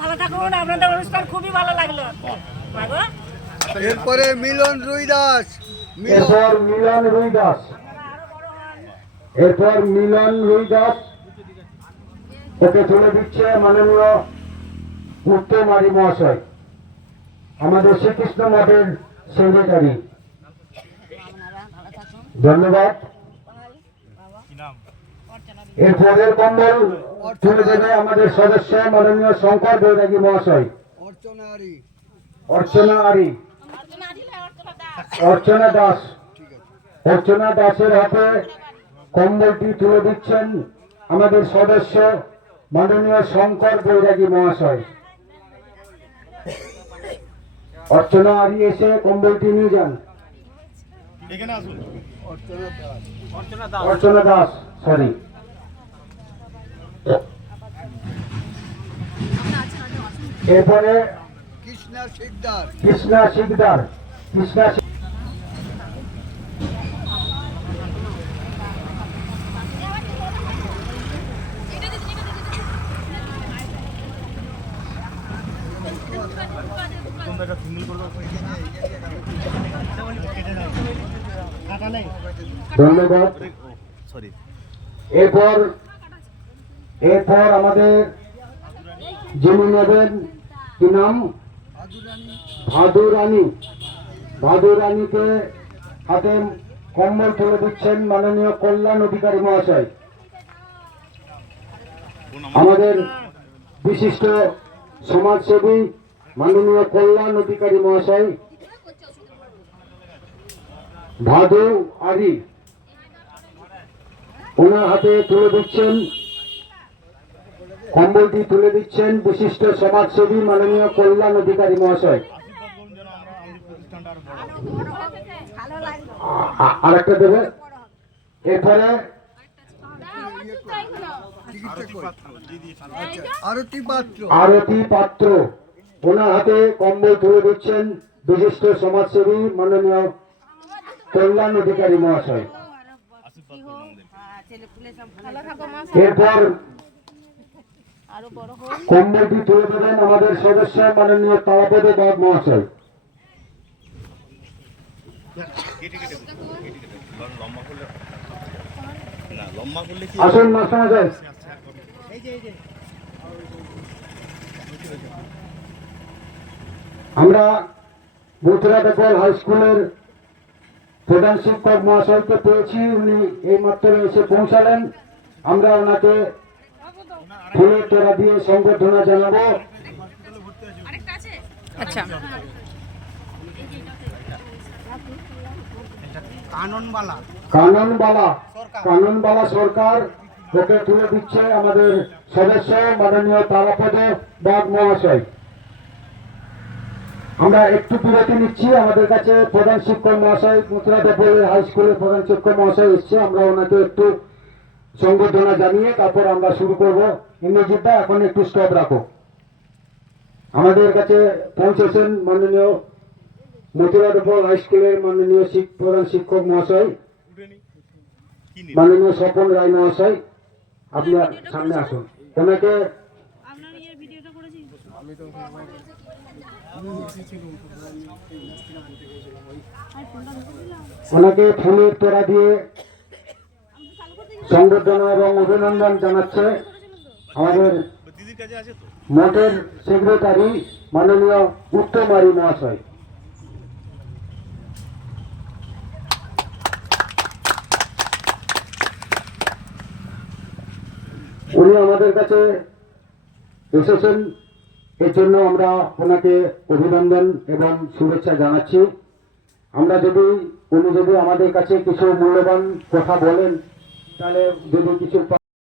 ভালো থাকুন, আপনাদের অনুষ্ঠান খুবই ভালো লাগলো। এরপরে মিলন রুই দাস, এরপর মিলন রুই দাস, এরপর মিলন রুই দাস ওকে তুলে দিচ্ছে মাননীয় মুক্তমারি মহাশয়, আমাদের শ্রীকৃষ্ণ মঠের সেক্রেটারি। ধন্যবাদ। এরপরের কম্বল তুলে দেবে আমাদের সদস্য মাননীয় শঙ্কর বৈরাগী মহাশয়। অর্চনা আরি, অর্চনা দাস, অর্চনা দাসের হাতে কম্বলটি তুলে দিচ্ছেন আমাদের সদস্য মাননীয় শঙ্কর বৈরাগী মহাশয়। অর্চনা আরি এসে কম্বলটি নিয়ে যান। অর্চনা দাস, সরি। এরপরে কৃষ্ণা শিকদার, কৃষ্ণা শিকদার, কৃষ্ণা ধন্যবাদ। এরপর আমাদের যিনি নেবেন, কি নাম, ভাদু রানী, ভাদু রানীকে হাতে কম্বল তুলে দিচ্ছেন মাননীয় কল্যাণ অধিকারী মহাশয়, আমাদের বিশিষ্ট সমাজসেবী মাননীয় কল্যাণ অধিকারী মহাশয়। ভাদু আরি ওনার হাতে তুলে দিচ্ছেন কম্বলটি, তুলে দিচ্ছেন বিশিষ্ট সমাজসেবী মাননীয় কল্যাণ অধিকারী মহাশয়। আরেকটা দেবে। এরপরে আরতি পাত্র ওনার হাতে কম্বল তুলে দিচ্ছেন বিশিষ্ট সমাজসেবী মাননীয় কল্যাণ অধিকারী মহাশয়। এরপর কম্বলটি তুলে দেবেন আমাদের সদস্য মাননীয় তারাপদ বাগ মহাশয়। আসুন মাস্টারমশাই। আমরা মথুরা বেকল হাই স্কুলের প্রধান শিক্ষক মহাশয়কে পেয়েছি, উনি এই মাত্র এসে পৌঁছালেন। আমরা ওনাকে ফুলের তোড়া দিয়ে সংবর্ধনা জানাবো। আচ্ছা, কাননবালা সরকার ওকে তুলে দিচ্ছে আমাদের সদস্য মাননীয় তারাপদ বাগ মহাশয়। আমরা একটু বিরতি নিচ্ছি, আমাদের কাছে প্রধান শিক্ষক মহাশয়, মথুরা বেকল হাই স্কুলের প্রধান শিক্ষক মহাশয় এসছে, আমরা ওনাকে একটু সংবর্ধনা জানিয়ে তারপর আমরা শুরু করবো। ইংরেজিটা এখন একটু স্টপ রাখো। আমাদের কাছে পৌঁছেছেন মাননীয় মথুরা বেকল হাই স্কুলের মাননীয় প্রধান শিক্ষক মহাশয় মাননীয় স্বপন রায় মহাশয়। আপনার সামনে আসুন। ওনাকে ফুলের তোড়া দিয়ে সংবর্ধনা এবং অভিনন্দন জানাচ্ছে আমাদের মঠের সেক্রেটারি মাননীয় উত্তমারী মহাশয়। উনি আমাদের কাছে এসেছেন, এর জন্য আমরা ওনাকে অভিনন্দন এবং শুভেচ্ছা জানাচ্ছি। উনি যদি আমাদের কাছে কিছু মূল্যবান কথা বলেন, তাহলে যদি কিছু